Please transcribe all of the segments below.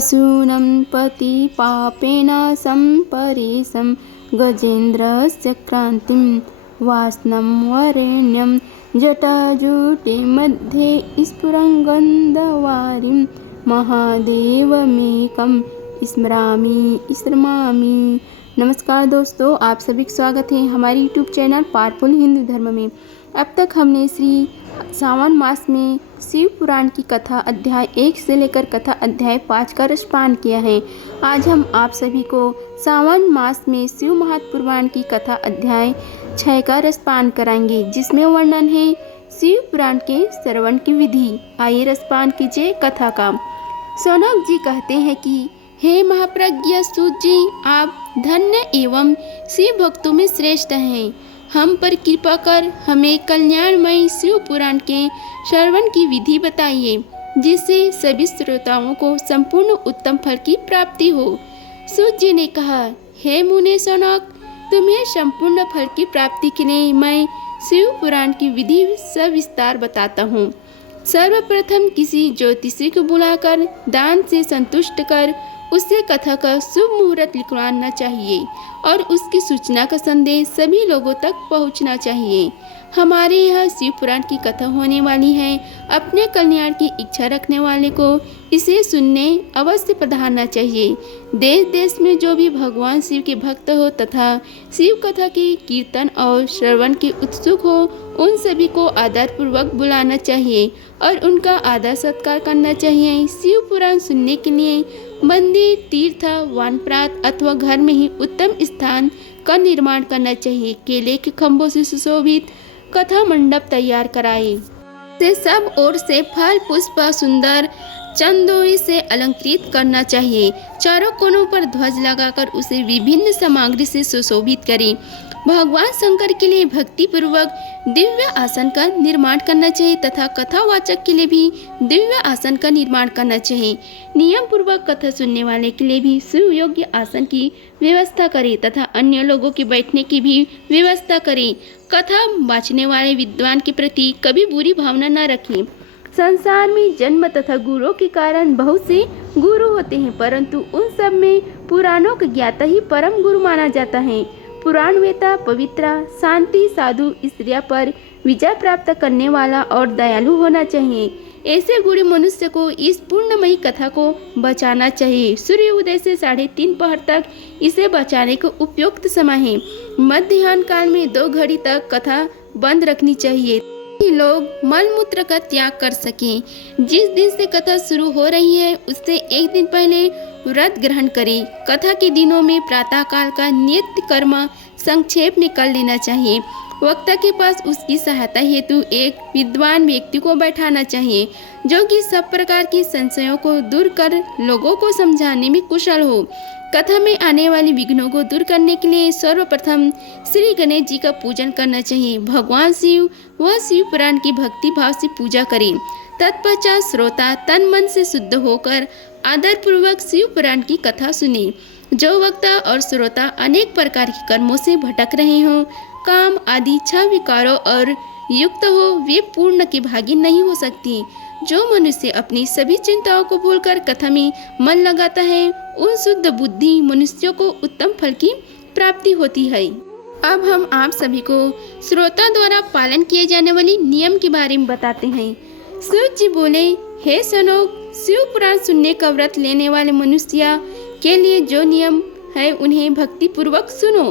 सूनं पतिपापेन सम्परेशं गजेन्द्रस्य क्रान्तिं वासनं वरेण्यं जटाजूटे मध्ये स्फुरङ्गन्धवारिं महादेवमेकं स्मरामि। नमस्कार दोस्तों, आप सभी का स्वागत है हमारे यूट्यूब चैनल पावरफुल हिंदू धर्म में। अब तक हमने श्री सावन मास में शिव पुराण की कथा अध्याय 1 से लेकर कथा अध्याय 5 का रसपान किया है। आज हम आप सभी को सावन मास में शिव महापुराण की कथा अध्याय 6 का रसपान कराएंगे, जिसमें वर्णन है शिव पुराण के श्रवण की विधि। आइए रसपान कीजिए कथा का। सौनक जी कहते हैं कि हे महाप्रज्ञ सूत जी, आप धन्य एवं शिव भक्तों में श्रेष्ठ हैं। हम पर कृपा कर हमें कल्याणमय शिव पुराण के श्रवण की विधि बताइए, जिससे सभी श्रोताओं को संपूर्ण उत्तम फल की प्राप्ति हो। सूत जी ने कहा, हे मुने सौनक, तुम्हें संपूर्ण फल की प्राप्ति के लिए मैं शिव पुराण की विधि सविस्तार बताता हूँ। सर्वप्रथम किसी ज्योतिषी को बुलाकर दान से संतुष्ट कर उससे कथा का शुभ मुहूर्त लिखवाना चाहिए और उसकी सूचना का संदेश सभी लोगों तक पहुंचना चाहिए। हमारे यहाँ शिव पुराण की कथा होने वाली है। अपने कल्याण की इच्छा रखने वाले को इसे सुनने अवश्य पधारना चाहिए। देश देश में जो भी भगवान शिव के भक्त हो तथा शिव कथा के कीर्तन और श्रवण के उत्सुक हो, उन सभी को आदरपूर्वक बुलाना चाहिए और उनका आदर सत्कार करना चाहिए। शिव पुराण सुनने के लिए मंदिर, तीर्थ, वानप्रस्थ अथवा घर में ही उत्तम स्थान का निर्माण करना चाहिए। केले के खंभों से सुशोभित कथा मंडप तैयार कराए। से सब ओर से फल पुष्प सुंदर चंदोई से अलंकृत करना चाहिए। चारों कोनों पर ध्वज लगाकर उसे विभिन्न सामग्री से सुशोभित करें। भगवान शंकर के लिए भक्ति पूर्वक दिव्य आसन का निर्माण करना चाहिए तथा कथावाचक के लिए भी दिव्य आसन का निर्माण करना चाहिए। नियम पूर्वक कथा सुनने वाले के लिए भी सुयोग्य आसन की व्यवस्था करें तथा अन्य लोगों के बैठने की भी व्यवस्था करें। कथा वाचने वाले विद्वान के प्रति कभी बुरी भावना न रखें। संसार में जन्म तथा गुरुओं के कारण बहुत से गुरु होते हैं, परंतु उन सब में पुराणों का ज्ञाता ही परम गुरु माना जाता है। पुराण वेता पवित्र, शांति, साधु, स्त्रियों पर विजय प्राप्त करने वाला और दयालु होना चाहिए। ऐसे गुरु मनुष्य को इस पूर्णमयी कथा को बचाना चाहिए। सूर्य उदय से 3:30 पहर तक इसे बचाने को उपयुक्त समय है। मध्याह्न काल में 2 घड़ी तक कथा बंद रखनी चाहिए, लोग मलमूत्र का त्याग कर सकें। जिस दिन से कथा शुरू हो रही है उससे 1 दिन पहले व्रत ग्रहण करें। कथा के दिनों में प्रातः काल का नित्य कर्म संक्षेप में कर लेना चाहिए। वक्ता के पास उसकी सहायता हेतु एक विद्वान व्यक्ति को बैठाना चाहिए, जो कि सब प्रकार की संशयों को दूर कर लोगों को समझाने में कुशल हो। कथा में आने वाले विघ्नों को दूर करने के लिए सर्वप्रथम श्री गणेश जी का पूजन करना चाहिए। भगवान शिव व शिव पुराण की भक्ति भाव से पूजा करें। तत्पश्चात श्रोता तन मन से शुद्ध होकर आदर पूर्वक शिव पुराण की कथा सुने। जो वक्ता और श्रोता अनेक प्रकार के कर्मों से भटक रहे हों, काम आदि 6 विकारों और युक्त हो, वे पूर्ण के भागी नहीं हो सकती। जो मनुष्य अपनी सभी चिंताओं को भूलकर कथा में मन लगाता है, उन शुद्ध बुद्धि मनुष्यों को उत्तम फल की प्राप्ति होती है। अब हम आप सभी को श्रोता द्वारा पालन किए जाने वाली नियम के बारे में बताते हैं। सूत जी बोले, हे सनोक, शिव पुराण सुनने का व्रत लेने वाले मनुष्य के लिए जो नियम है उन्हें भक्ति पूर्वक सुनो।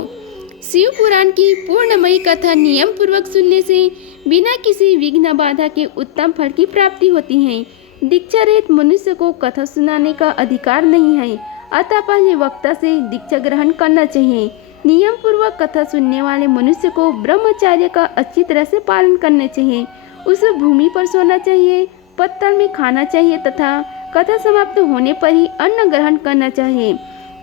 शिव पुराण की पूर्णमयी कथा नियम पूर्वक सुनने से बिना किसी विघ्न बाधा के उत्तम फल की प्राप्ति होती है। दीक्षा रहित मनुष्य को कथा सुनाने का अधिकार नहीं है, अतः पहले वक्ता से दीक्षा ग्रहण करना चाहिए। नियम पूर्वक कथा सुनने वाले मनुष्य को ब्रह्मचर्य का अच्छी तरह से पालन करना चाहिए। उसे भूमि पर सोना चाहिए, पत्तल में खाना चाहिए तथा कथा समाप्त होने पर ही अन्न ग्रहण करना चाहिए।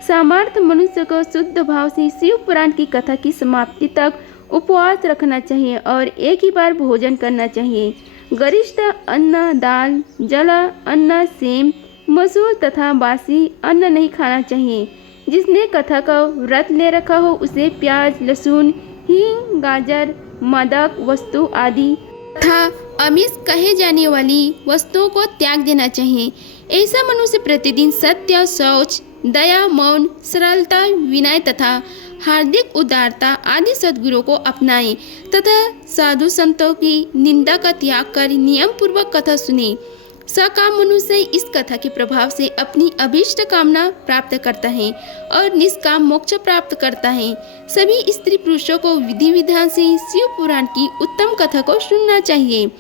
सामर्थ्य मनुष्य को शुद्ध भाव से शिव पुराण की कथा की समाप्ति तक उपवास रखना चाहिए और एक ही बार भोजन करना चाहिए। गरिष्ठ अन्न, दाल, जल अन्न, सेम, मसूर तथा बासी अन्न नहीं खाना चाहिए। जिसने कथा का व्रत ले रखा हो उसे प्याज, लहसुन, हींग, गाजर, मादक वस्तु आदि तथा आमिष कहे जाने वाली वस्तुओं को त्याग देना चाहिए। ऐसा मनुष्य प्रतिदिन सत्य, शौच, दया, मौन, सरलता, विनय तथा हार्दिक उदारता आदि सद्गुणों को अपनाए तथा साधु संतों की निंदा का त्याग कर नियम पूर्वक कथा सुने। सकाम मनुष्य इस कथा के प्रभाव से अपनी अभीष्ट कामना प्राप्त करता है और निष्काम मोक्ष प्राप्त करता है। सभी स्त्री पुरुषों को विधि विधान से शिव पुराण की उत्तम कथा को सुनना चाहिए।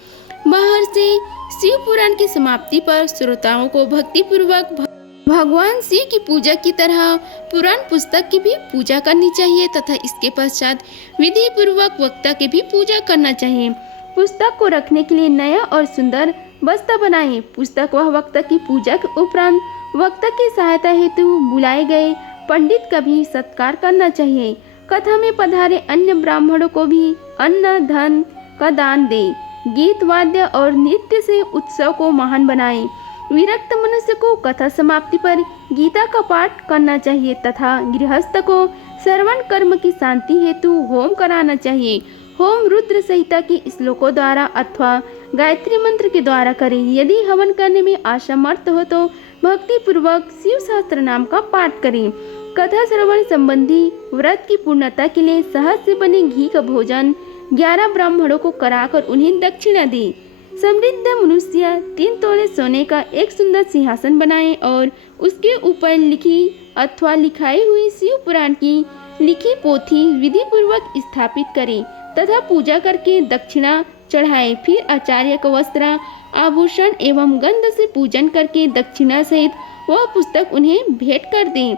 महर्षि शिव पुराण की समाप्ति पर श्रोताओं को भक्ति पूर्वक भगवान शिव की पूजा की तरह पुराण पुस्तक की भी पूजा करनी चाहिए तथा इसके पश्चात विधि पूर्वक वक्ता की भी पूजा करना चाहिए। पुस्तक को रखने के लिए नया और सुंदर बस्ता बनाएं। पुस्तक व वक्ता की पूजा के उपरांत वक्ता की सहायता हेतु बुलाए गए पंडित का भी सत्कार करना चाहिए। कथा में पधारे अन्य ब्राह्मणों को भी अन्न धन का दान दे। गीत वाद्य और नृत्य से उत्सव को महान बनाएं। विरक्त मनुष्य को कथा समाप्ति पर गीता का पाठ करना चाहिए तथा गृहस्थ को श्रवण कर्म की शांति हेतु होम कराना चाहिए। होम रुद्र संहिता के श्लोकों द्वारा अथवा गायत्री मंत्र के द्वारा करें। यदि हवन करने में असमर्थ हो तो भक्ति पूर्वक शिव सहस्त्र नाम का पाठ करें। कथा श्रवण संबंधी व्रत की पूर्णता के लिए शहद से बने घी का भोजन 11 ब्राह्मणों को कराकर उन्हें दक्षिणा दे। समृद्ध मनुष्य 3 तोले सोने का एक सुंदर सिंहासन बनाए और उसके ऊपर लिखी अथवा लिखाई हुई शिव पुराण की लिखी पोथी विधि पूर्वक स्थापित करें तथा पूजा करके दक्षिणा चढ़ाए। फिर आचार्य का वस्त्र, आभूषण एवं गंध से पूजन करके दक्षिणा सहित वह पुस्तक उन्हें भेंट कर दें।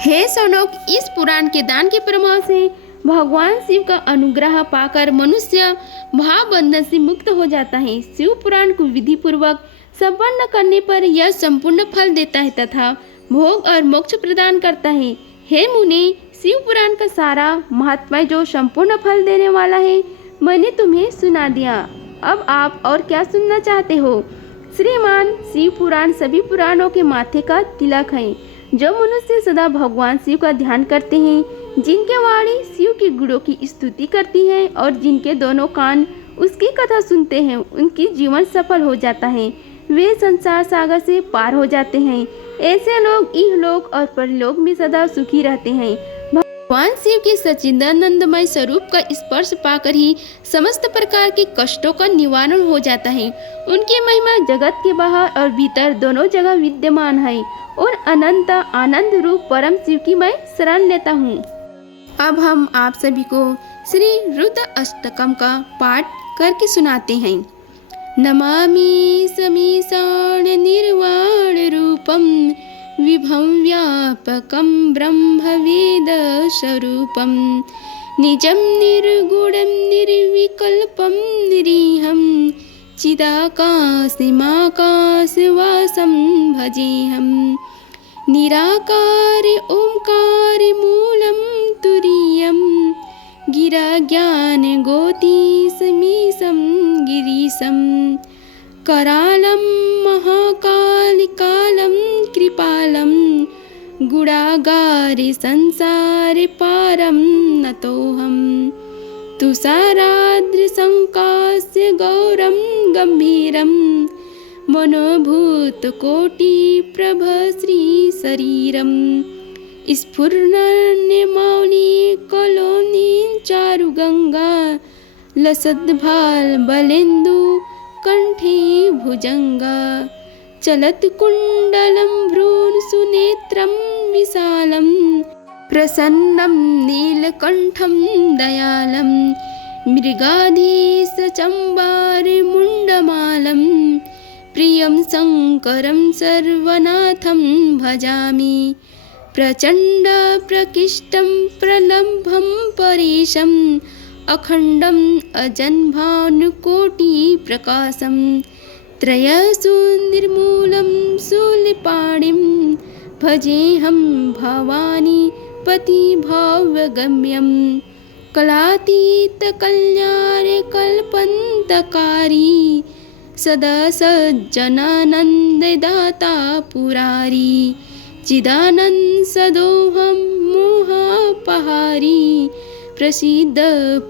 हे सौनक, इस पुराण के दान के प्रभाव से भगवान शिव का अनुग्रह पाकर मनुष्य भाव बंधन से मुक्त हो जाता है। शिव पुराण को विधि पूर्वक संपन्न करने पर यह संपूर्ण फल देता है तथा भोग और मोक्ष प्रदान करता है। हे मुनि, शिव पुराण का सारा महात्मा जो संपूर्ण फल देने वाला है मैंने तुम्हें सुना दिया। अब आप और क्या सुनना चाहते हो? श्रीमान, शिव पुराण सभी पुराणों के माथे का तिलक है। जो मनुष्य सदा भगवान शिव का ध्यान करते हैं, जिनके वाणी शिव के गुणों की स्तुति करती है और जिनके दोनों कान उसकी कथा सुनते हैं, उनकी जीवन सफल हो जाता है। वे संसार सागर से पार हो जाते हैं। ऐसे लोग इहलोक और परलोक में सदा सुखी रहते हैं। भगवान शिव के सच्चिदानंदमय स्वरूप का स्पर्श पाकर ही समस्त प्रकार के कष्टों का निवारण हो जाता है। उनकी महिमा जगत के बाहर और भीतर दोनों जगह विद्यमान है और अनंत आनंद रूप परम शिव की मैं शरण लेता हूँ। अब हम आप सभी को श्री रुद्र अष्टकम का पाठ करके सुनाते हैं। नमामि समीशान निर्वाण रूपम विभं व्यापकं ब्रह्मवेद स्वरूपं निजं निर्गुणं निर्विकल्पं निरीहं चिदाकाशमाकाशवासं भजेऽहं निराकार ओंकार मूलं तुरीयं गिराज्ञान गोतीसमीशं गिरीशं करालं महाकालिकालं कृपालं गुणागारे संसारे पारं नतोऽहं तुषाराद्रसंकास्य गौरं गंभीरं मनोभूतकोटिप्रभ श्रीशरीरं स्फुरन्मौली कलोनी चारुगंगा लसद्भाल बलेन्दु कंठे भुजंगा चलत कुंडलं भ्रूण सुनेत्रं विशालं प्रसन्नं नीलकंठं दयालं मृगाधीश चंबारे मुंडमालं प्रियं शंकरं सर्वनाथं भजामि प्रचंड प्रकिष्टं प्रलम्भं परेशं अखंडम् अजन्भानुकोटिप्रकाशं त्रयसु निर्मूलं शूलपाणिं भजेऽहं भवानी पतिभावगम्यं कलातीतकल्याणकल्पन्तकारी सदा सज्जनानन्ददाता पुरारी चिदानन्द सदोहं मोहापहारी प्रसीद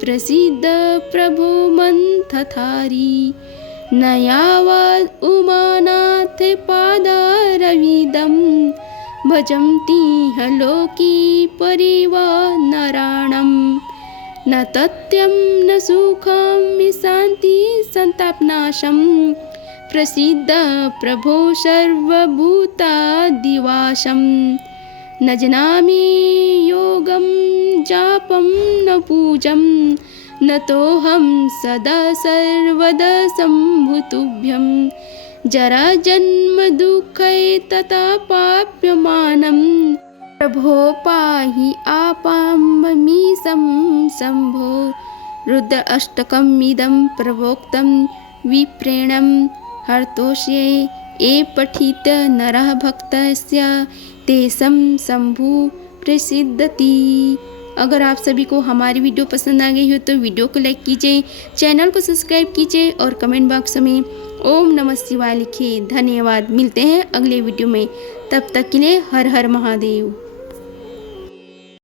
प्रसीद प्रभो मंथथारी। न यावद् उमानाथ पादारविदं भजन्तीह लोके परिवानराणां न तथ्यं न सुखं न शान्ति सन्तापनाशं प्रसीद प्रभो सर्वभूतादिवासं न जानामि योगं जापं न पूजं न तोऽहं सदा सर्वदा सम्भुतुभ्यं जराजन्म दुःखै ततापाप्यमानं प्रभो पाहि आपाममीशं शम्भो रुद्र अष्टकमिदं प्रवोक्तं विप्रेणं हर्तोष्ये ये पठित नरः भक्तस्य तेषां शंभु प्रसिद्धति। अगर आप सभी को हमारी वीडियो पसंद आ गई हो तो वीडियो को लाइक कीजिए, चैनल को सब्सक्राइब कीजिए और कमेंट बॉक्स में ओम नमः शिवाय लिखिए। धन्यवाद। मिलते हैं अगले वीडियो में, तब तक के लिए हर हर महादेव।